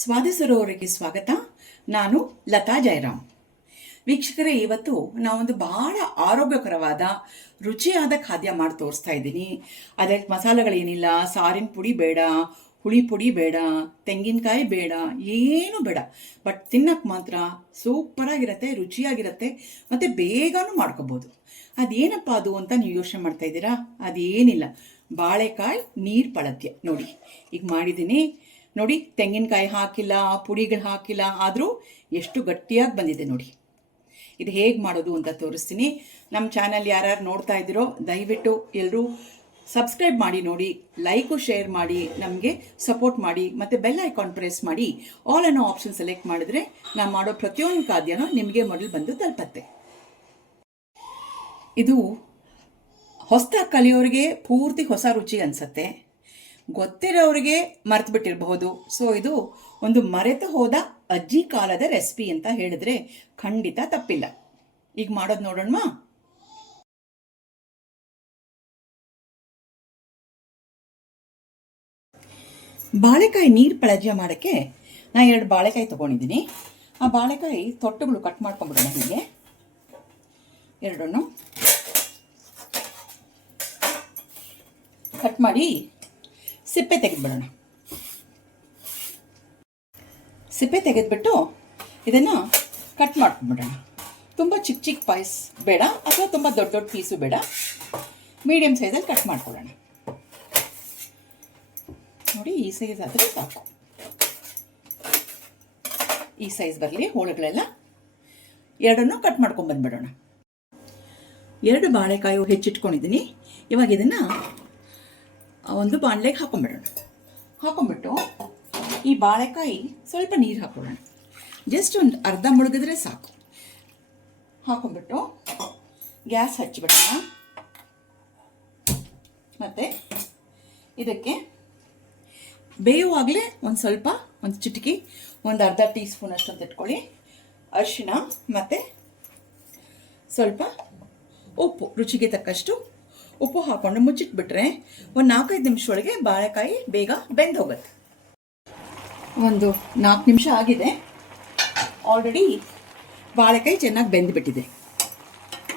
ಸ್ವಾದಿಸರೋರಿಗೆ ಸ್ವಾಗತ. ನಾನು ಲತಾ ಜಯರಾಮ್. ವೀಕ್ಷಕರೇ, ಇವತ್ತು ನಾವೊಂದು ಬಹಳ ಆರೋಗ್ಯಕರವಾದ ರುಚಿಯಾದ ಖಾದ್ಯ ಮಾಡಿ ತೋರಿಸ್ತಾ ಇದ್ದೀನಿ. ಅದಕ್ಕೆ ಮಸಾಲೆಗಳೇನಿಲ್ಲ, ಸಾರಿನ ಪುಡಿ ಬೇಡ, ಹುಳಿ ಪುಡಿ ಬೇಡ, ತೆಂಗಿನಕಾಯಿ ಬೇಡ, ಏನು ಬೇಡ. ಬಟ್ ತಿನ್ನಕ್ಕೆ ಮಾತ್ರ ಸೂಪರಾಗಿರುತ್ತೆ, ರುಚಿಯಾಗಿರುತ್ತೆ, ಮತ್ತು ಬೇಗನೂ ಮಾಡ್ಕೋಬೋದು. ಅದೇನಪ್ಪ ಅದು ಅಂತ ನೀವು ಯೋಚನೆ ಮಾಡ್ತಾ ಇದ್ದೀರಾ? ಅದೇನಿಲ್ಲ, ಬಾಳೆಕಾಯಿ ನೀರು ಪಳತ್ಯ. ನೋಡಿ, ಈಗ ಮಾಡಿದ್ದೀನಿ ನೋಡಿ. ತೆಂಗಿನಕಾಯಿ ಹಾಕಿಲ್ಲ, ಪುಡಿಗಳು ಹಾಕಿಲ್ಲ, ಆದರೂ ಎಷ್ಟು ಗಟ್ಟಿಯಾಗಿ ಬಂದಿದೆ ನೋಡಿ. ಇದು ಹೇಗೆ ಮಾಡೋದು ಅಂತ ತೋರಿಸ್ತೀನಿ. ನಮ್ಮ ಚಾನಲ್ ಯಾರ್ಯಾರು ನೋಡ್ತಾ ಇದ್ದೀರೋ ದಯವಿಟ್ಟು ಎಲ್ಲರೂ ಸಬ್ಸ್ಕ್ರೈಬ್ ಮಾಡಿ ನೋಡಿ, ಲೈಕು ಶೇರ್ ಮಾಡಿ, ನಮಗೆ ಸಪೋರ್ಟ್ ಮಾಡಿ, ಮತ್ತು ಬೆಲ್ ಐಕಾನ್ ಪ್ರೆಸ್ ಮಾಡಿ ಆಲ್ ಅನ್ನೋ ಆಪ್ಷನ್ ಸೆಲೆಕ್ಟ್ ಮಾಡಿದ್ರೆ ನಾವು ಮಾಡೋ ಪ್ರತಿಯೊಂದು ಖಾದ್ಯನೂ ನಿಮಗೆ ಮೊದಲು ಬಂದು ತಲುಪತ್ತೆ. ಇದು ಹೊಸದಾಗಿ ಕಲಿಯೋರಿಗೆ ಪೂರ್ತಿ ಹೊಸ ರುಚಿ ಅನಿಸುತ್ತೆ, ಗೊತ್ತಿರೋರಿಗೆ ಮರ್ತು ಬಿಟ್ಟಿರಬಹುದು. ಸೊ ಇದು ಒಂದು ಮರೆತು ಹೋದ ಅಜ್ಜಿ ಕಾಲದ ರೆಸಿಪಿ ಅಂತ ಹೇಳಿದ್ರೆ ಖಂಡಿತ ತಪ್ಪಿಲ್ಲ. ಈಗ ಮಾಡೋದು ನೋಡೋಣ. ಬಾಳೆಕಾಯಿ ನೀರು ಪಳಜ್ಯ ಮಾಡೋಕ್ಕೆ ನಾನು 2 ಬಾಳೆಕಾಯಿ ತೊಗೊಂಡಿದ್ದೀನಿ. ಆ ಬಾಳೆಕಾಯಿ ತೊಟ್ಟುಗಳು ಕಟ್ ಮಾಡ್ಕೊಂಡ್ಬಿಡೋಣ. ಹೀಗೆ ಎರಡನ್ನು ಕಟ್ ಮಾಡಿ ಸಿಪ್ಪೆ ತೆಗೆದ್ಬಿಡೋಣ. ಸಿಪ್ಪೆ ತೆಗೆದ್ಬಿಟ್ಟು ಇದನ್ನು ಕಟ್ ಮಾಡ್ಕೊಂಡ್ಬಿಡೋಣ. ತುಂಬ ಚಿಕ್ಕ ಚಿಕ್ಕ ಪೀಸ್ ಬೇಡ, ಅಥವಾ ತುಂಬ ದೊಡ್ಡ ದೊಡ್ಡ ಪೀಸು ಬೇಡ, ಮೀಡಿಯಮ್ ಸೈಜಲ್ಲಿ ಕಟ್ ಮಾಡ್ಕೊಳ್ಳೋಣ. ನೋಡಿ, ಈ ಸೈಜ್ ಆದರೆ ಸಾಕು. ಈ ಸೈಜ್ ಬರಲಿ, ಹೋಳುಗಳೆಲ್ಲ. ಎರಡನ್ನು ಕಟ್ ಮಾಡ್ಕೊಂಡ್ಬಂದ್ಬಿಡೋಣ. 2 ಬಾಳೆಕಾಯಿ ಹೆಚ್ಚಿಟ್ಕೊಂಡಿದ್ದೀನಿ. ಇವಾಗ ಇದನ್ನು ಒಂದು ಬಾಣಲೆಗೆ ಹಾಕೊಂಡ್ಬಿಟ್ಟು ಈ ಬಾಳೆಕಾಯಿ ಸ್ವಲ್ಪ ನೀರು ಹಾಕೊಳ್ಳೋಣ. ಜಸ್ಟ್ ಒಂದು ಅರ್ಧ ಮುಳುಗಿದ್ರೆ ಸಾಕು. ಹಾಕೊಂಡ್ಬಿಟ್ಟು ಗ್ಯಾಸ್ ಹಚ್ಚಿಬಿಡೋಣ. ಮತ್ತು ಇದಕ್ಕೆ ಬೇಯುವಾಗಲೇ ಒಂದು ಚಿಟಿಕೆ, ಒಂದು ಅರ್ಧ ಟೀ ಸ್ಪೂನ್ ಅಷ್ಟು ಅಂತ ಇಟ್ಕೊಳ್ಳಿ, ಅರಿಶಿಣ ಮತ್ತು ಸ್ವಲ್ಪ ಉಪ್ಪು, ರುಚಿಗೆ ತಕ್ಕಷ್ಟು ಉಪ್ಪು ಹಾಕ್ಕೊಂಡು ಮುಚ್ಚಿಟ್ಬಿಟ್ರೆ ಒಂದು 4-5 ನಿಮಿಷ ಒಳಗೆ ಬಾಳೆಕಾಯಿ ಬೇಗ ಬೆಂದು ಹೋಗುತ್ತೆ. ಒಂದು 4 ನಿಮಿಷ ಆಗಿದೆ. ಆಲ್ರೆಡಿ ಬಾಳೆಕಾಯಿ ಚೆನ್ನಾಗಿ ಬೆಂದುಬಿಟ್ಟಿದೆ.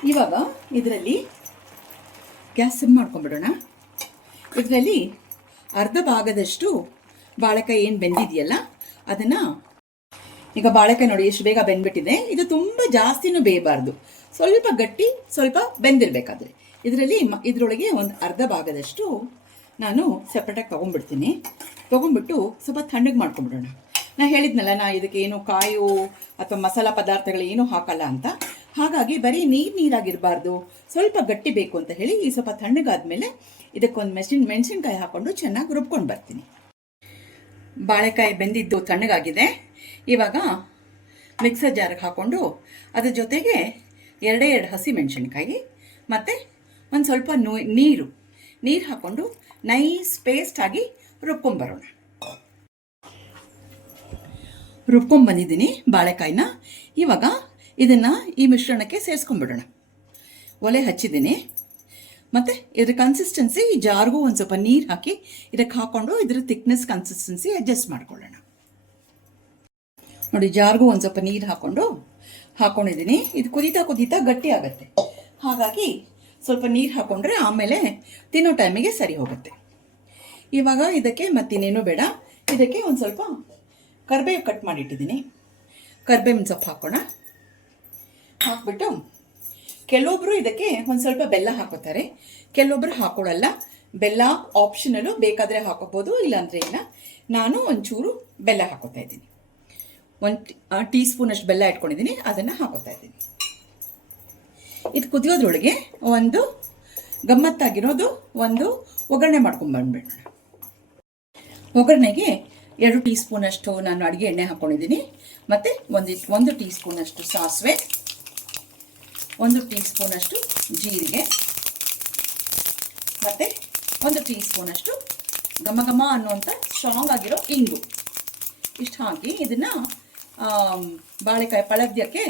ಇವಾಗ ಇದರಲ್ಲಿ ಗ್ಯಾಸ್ ಸಿಮ್ ಮಾಡ್ಕೊಂಡ್ಬಿಡೋಣ. ಇದರಲ್ಲಿ ಅರ್ಧ ಭಾಗದಷ್ಟು ಬಾಳೆಕಾಯಿ ಏನು ಬೆಂದಿದೆಯಲ್ಲ ಅದನ್ನು, ಈಗ ಬಾಳೆಕಾಯಿ ನೋಡಿ ಎಷ್ಟು ಬೇಗ ಬೆಂದ್ಬಿಟ್ಟಿದೆ. ಇದು ತುಂಬ ಜಾಸ್ತಿನೂ ಬೇಯಬಾರ್ದು, ಸ್ವಲ್ಪ ಗಟ್ಟಿ, ಸ್ವಲ್ಪ ಬೆಂದಿರಬೇಕಾದ್ರೆ. ಇದರೊಳಗೆ ಒಂದು ಅರ್ಧ ಭಾಗದಷ್ಟು ನಾನು ಸೆಪ್ರೇಟಾಗಿ ತೊಗೊಂಡ್ಬಿಟ್ಟು ಸ್ವಲ್ಪ ತಣ್ಣಗೆ ಮಾಡ್ಕೊಂಡ್ಬಿಡೋಣ. ನಾನು ಹೇಳಿದ್ನಲ್ಲ, ಇದಕ್ಕೆ ಏನು ಕಾಯು ಅಥವಾ ಮಸಾಲ ಪದಾರ್ಥಗಳು ಏನೂ ಹಾಕಲ್ಲ ಅಂತ. ಹಾಗಾಗಿ ಬರೀ ನೀರಾಗಿರಬಾರ್ದು, ಸ್ವಲ್ಪ ಗಟ್ಟಿ ಬೇಕು ಅಂತ ಹೇಳಿ ಈ ಸ್ವಲ್ಪ ತಣ್ಣಗಾದ್ಮೇಲೆ ಇದಕ್ಕೊಂದು ಮೆಣಸಿನ್ಕಾಯಿ ಹಾಕ್ಕೊಂಡು ಚೆನ್ನಾಗಿ ರುಬ್ಕೊಂಡು ಬರ್ತೀನಿ. ಬಾಳೆಕಾಯಿ ಬೆಂದಿದ್ದು ತಣ್ಣಗಾಗಿದೆ. ಇವಾಗ ಮಿಕ್ಸರ್ ಜಾರಿಗೆ ಹಾಕ್ಕೊಂಡು ಅದ್ರ ಜೊತೆಗೆ 2 ಹಸಿ ಮೆಣಸಿನ್ಕಾಯಿ ಮತ್ತು ಒಂದು ಸ್ವಲ್ಪ ನೀರು ಹಾಕ್ಕೊಂಡು ನೈಸ್ ಪೇಸ್ಟ್ ಆಗಿ ರುಬ್ಕೊಂಡ್ಬಂದಿದ್ದೀನಿ ಬಾಳೆಕಾಯಿನ. ಇವಾಗ ಇದನ್ನು ಈ ಮಿಶ್ರಣಕ್ಕೆ ಸೇರಿಸ್ಕೊಂಡ್ಬಿಡೋಣ. ಒಲೆ ಹಚ್ಚಿದ್ದೀನಿ. ಮತ್ತು ಇದ್ರ ಕನ್ಸಿಸ್ಟೆನ್ಸಿ, ಈ ಜಾರ್ಗೂ ಒಂದು ಸ್ವಲ್ಪ ನೀರು ಹಾಕಿ ಇದಕ್ಕೆ ಹಾಕ್ಕೊಂಡು ಇದ್ರ ಥಿಕ್ನೆಸ್ ಕನ್ಸಿಸ್ಟೆನ್ಸಿ ಅಡ್ಜಸ್ಟ್ ಮಾಡ್ಕೊಳ್ಳೋಣ. ನೋಡಿ, ಜಾರ್ಗೂ ಒಂದು ಸ್ವಲ್ಪ ನೀರು ಹಾಕ್ಕೊಂಡಿದ್ದೀನಿ. ಇದು ಕುದೀತಾ ಗಟ್ಟಿ ಆಗುತ್ತೆ. ಹಾಗಾಗಿ ಸ್ವಲ್ಪ ನೀರು ಹಾಕ್ಕೊಂಡ್ರೆ ಆಮೇಲೆ ತಿನ್ನೋ ಟೈಮಿಗೆ ಸರಿ ಹೋಗುತ್ತೆ. ಇವಾಗ ಇದಕ್ಕೆ ಮತ್ತಿನ್ನೇನು ಬೇಡ, ಇದಕ್ಕೆ ಒಂದು ಸ್ವಲ್ಪ ಕರಿಬೇವು ಕಟ್ ಮಾಡಿಟ್ಟಿದ್ದೀನಿ. ಕರಿಬೇವಿನ ಸೊಪ್ಪು ಹಾಕ್ಬಿಟ್ಟು ಕೆಲವೊಬ್ಬರು ಇದಕ್ಕೆ ಒಂದು ಸ್ವಲ್ಪ ಬೆಲ್ಲ ಹಾಕೋತಾರೆ, ಕೆಲವೊಬ್ಬರು ಹಾಕೊಳ್ಳಲ್ಲ. ಬೆಲ್ಲ ಆಪ್ಷನಲು, ಬೇಕಾದರೆ ಹಾಕೋಬೋದು, ಇಲ್ಲಾಂದರೆ ಇಲ್ಲ. ನಾನು ಒಂಚೂರು ಬೆಲ್ಲ ಹಾಕೋತಾ ಇದ್ದೀನಿ. 1 ಟೀ ಸ್ಪೂನಷ್ಟು ಬೆಲ್ಲ ಇಟ್ಕೊಂಡಿದ್ದೀನಿ, ಅದನ್ನು ಹಾಕೋತಾ ಇದ್ದೀನಿ. ಇದು ಕುದಿಯೋದ್ರೊಳಗೆ ಒಂದು ಗಮ್ಮತ್ತಾಗಿರೋದು ಒಂದು ಒಗ್ಗರಣೆ ಮಾಡ್ಕೊಂಡ್ಬಂದ್ಬಿಡೋಣ. ಒಗ್ಗರಣೆಗೆ 2 ಟೀ ಸ್ಪೂನಷ್ಟು ನಾನು ಅಡುಗೆ ಎಣ್ಣೆ ಹಾಕ್ಕೊಂಡಿದ್ದೀನಿ. ಮತ್ತು 1 ಟೀ ಸ್ಪೂನಷ್ಟು ಸಾಸಿವೆ, 1 ಟೀ ಸ್ಪೂನಷ್ಟು ಜೀರಿಗೆ, ಮತ್ತು 1 ಟೀ ಸ್ಪೂನಷ್ಟು ಘಮ ಅನ್ನುವಂಥ ಸ್ಟ್ರಾಂಗ್ ಆಗಿರೋ ಇಂಗು. ಇಷ್ಟು ಹಾಕಿ ಇದನ್ನು ಬಾಳೆಕಾಯಿ ಪಳದ್ಯಕ್ಕೆ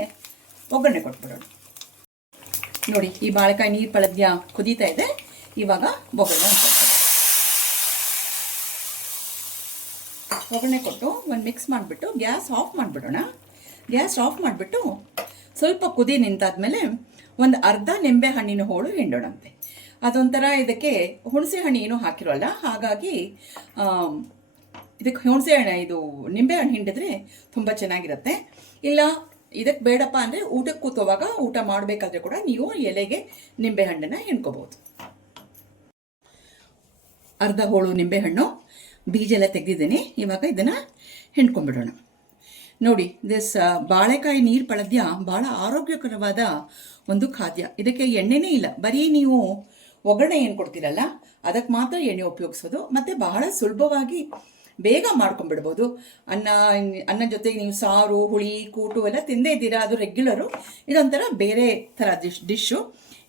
ಒಗ್ಗರಣೆ ಕೊಟ್ಬಿಡೋಣ. ನೋಡಿ, ಈ ಬಾಳೆಕಾಯಿ ನೀರು ಪಳದ್ಯ ಕುದೀತಾ ಇದೆ. ಇವಾಗ ಒಗ್ಗರಣೆ ಒಗ್ಗರಣೆ ಕೊಟ್ಟು ಒಂದು ಮಿಕ್ಸ್ ಮಾಡಿಬಿಟ್ಟು ಗ್ಯಾಸ್ ಆಫ್ ಮಾಡಿಬಿಡೋಣ. ಗ್ಯಾಸ್ ಆಫ್ ಮಾಡಿಬಿಟ್ಟು ಸ್ವಲ್ಪ ಕುದಿ ನಿಂತಾದ್ಮೇಲೆ ಒಂದು ಅರ್ಧ ನಿಂಬೆ ಹಣ್ಣಿನ ಹೋಳು ಹಿಂಡೋಣಂತೆ. ಅದೊಂಥರ ಇದಕ್ಕೆ ಹುಣಸೆ ಹಣ್ಣು ಏನೂ ಹಾಕಿರೋಲ್ಲ, ಹಾಗಾಗಿ ಇದಕ್ಕೆ ಹುಣಸೆ ಹಣ್ಣು ಇದು ನಿಂಬೆ ಹಣ್ಣು ಹಿಂಡಿದ್ರೆ ತುಂಬ ಚೆನ್ನಾಗಿರುತ್ತೆ. ಇಲ್ಲ ಇದಕ್ಕೆ ಬೇಡಪ್ಪ ಅಂದರೆ ಊಟಕ್ಕೆ ಕೂತುವಾಗ ಊಟ ಮಾಡಬೇಕಾದ್ರೆ ಕೂಡ ನೀವು ಎಲೆಗೆ ನಿಂಬೆ ಹಣ್ಣನ್ನು ಹಿಂಡ್ಕೋಬೋದು. ಅರ್ಧ ಹೋಳು ನಿಂಬೆಹಣ್ಣು ಬೀಜ ಎಲ್ಲ ತೆಗೆದಿದ್ದೀನಿ. ಇವಾಗ ಇದನ್ನು ಹಿಂಡ್ಕೊಂಡ್ಬಿಡೋಣ. ನೋಡಿ, ಬಾಳೆಕಾಯಿ ನೀರು ಪಳದ್ಯ ಭಾಳ ಆರೋಗ್ಯಕರವಾದ ಒಂದು ಖಾದ್ಯ. ಇದಕ್ಕೆ ಎಣ್ಣೆನೇ ಇಲ್ಲ, ಬರೀ ನೀವು ಒಗ್ಗರಣೆ ಏನು ಕೊಡ್ತೀರಲ್ಲ ಅದಕ್ಕೆ ಮಾತ್ರ ಎಣ್ಣೆ ಉಪಯೋಗಿಸೋದು. ಮತ್ತು ಬಹಳ ಸುಲಭವಾಗಿ ಬೇಗ ಮಾಡ್ಕೊಂಡ್ಬಿಡ್ಬೋದು. ಅನ್ನ ಜೊತೆಗೆ ನೀವು ಸಾರು, ಹುಳಿ, ಕೂಟು ಎಲ್ಲ ತಿಂದೇ ಇದ್ದೀರಾ, ಅದು ರೆಗ್ಯುಲರು. ಇದೊಂಥರ ಬೇರೆ ಥರ ಡಿಶ್ಶು.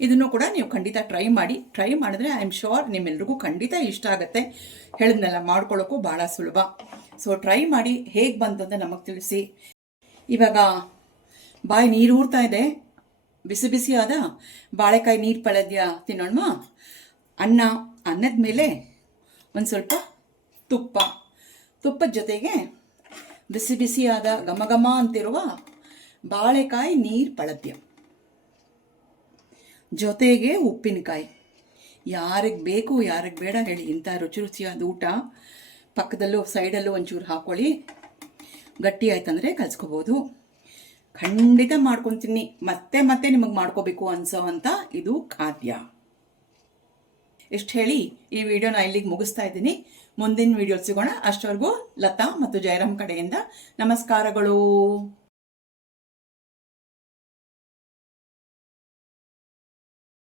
ಇದನ್ನು ಕೂಡ ನೀವು ಖಂಡಿತ ಟ್ರೈ ಮಾಡಿದ್ರೆ ಐ ಆಮ್ ಶ್ಯೂರ್ ನಿಮ್ಮೆಲ್ರಿಗೂ ಖಂಡಿತ ಇಷ್ಟ ಆಗುತ್ತೆ. ಹೇಳಿದ್ನೆಲ್ಲ ಮಾಡ್ಕೊಳ್ಳೋಕ್ಕೂ ಭಾಳ ಸುಲಭ. ಸೊ ಟ್ರೈ ಮಾಡಿ, ಹೇಗೆ ಬಂತು ಅಂತ ನಮಗೆ ತಿಳಿಸಿ. ಇವಾಗ ಬಾಯಿ ನೀರು ಊರ್ತಾ ಇದೆ. ಬಿಸಿ ಬಿಸಿಯಾದ ಬಾಳೆಕಾಯಿ ನೀರು ಪಳದ್ಯ ತಿನ್ನೋಣ. ಅನ್ನದ ಮೇಲೆ ಒಂದು ಸ್ವಲ್ಪ ತುಪ್ಪದ ಜೊತೆಗೆ ಬಿಸಿ ಬಿಸಿಯಾದ ಘಮ ಅಂತಿರುವ ಬಾಳೆಕಾಯಿ ನೀರು ಪಳದ್ಯ, ಜೊತೆಗೆ ಉಪ್ಪಿನಕಾಯಿ. ಯಾರಿಗೆ ಬೇಕು ಯಾರಿಗೆ ಬೇಡ ಹೇಳಿ, ಇಂಥ ರುಚಿಯಾದ ಊಟ. ಪಕ್ಕದಲ್ಲೂ ಸೈಡಲ್ಲೂ ಒಂಚೂರು ಹಾಕ್ಕೊಳ್ಳಿ. ಗಟ್ಟಿ ಆಯ್ತಂದರೆ ಕಲಿಸ್ಕೋಬೋದು. ಖಂಡಿತ ಮಾಡ್ಕೊತೀನಿ. ಮತ್ತೆ ನಿಮಗೆ ಮಾಡ್ಕೋಬೇಕು ಅನ್ಸೋವಂಥ ಇದು ಖಾದ್ಯ. ಇಷ್ಟು ಹೇಳಿ ಈ ವಿಡಿಯೋನ ಇಲ್ಲಿಗೆ ಮುಗಿಸ್ತಾ ಇದ್ದೀನಿ. ಮುಂದಿನ ವಿಡಿಯೋ ಸಿಗೋಣ. ಅಷ್ಟವರೆಗೂ ಲತಾ ಮತ್ತು ಜಯರಾಮ್ ಕಡೆಯಿಂದ ನಮಸ್ಕಾರಗಳು.